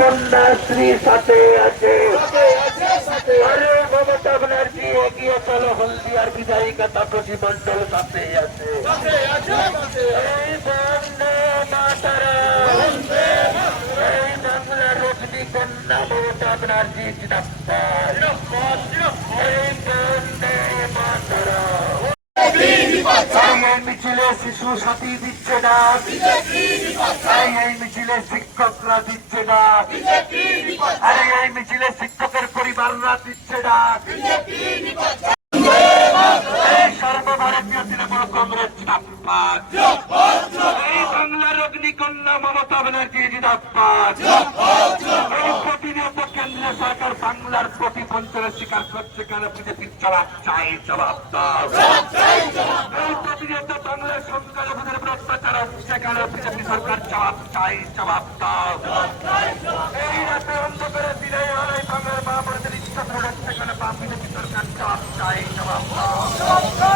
কন্যাশ্রী সাথে আছে। আরে মমতা ব্যানার্জি এগিয়ে চলো? হলদিয়ার বিধায়িকা প্রতি মন্ডল সাথে আছে। এই বন্দে মাতারাম। এই বাংলার রজনী কন্যা মমতা ব্যানার্জি জিন্দাবাদ এই বন্দে মাতারাম। এই মিছিলে শিশু সাথী দিচ্ছে না এই মিছিলে না। আরে এই মিছিলে শিক্ষকের পরিবাররা দিচ্ছে এই সর্বভারতীয় তৃণমূল কংগ্রেস এই বাংলার অগ্নিকন্যা মমতা ব্যানার্জি জিন্দাবাদ এই প্রতিনিয়ত কেন্দ্র সরকার? জবাব চাই, জবাব দাও। হয় বাংলার মা বোনদের ইচ্ছা ধরে হচ্ছে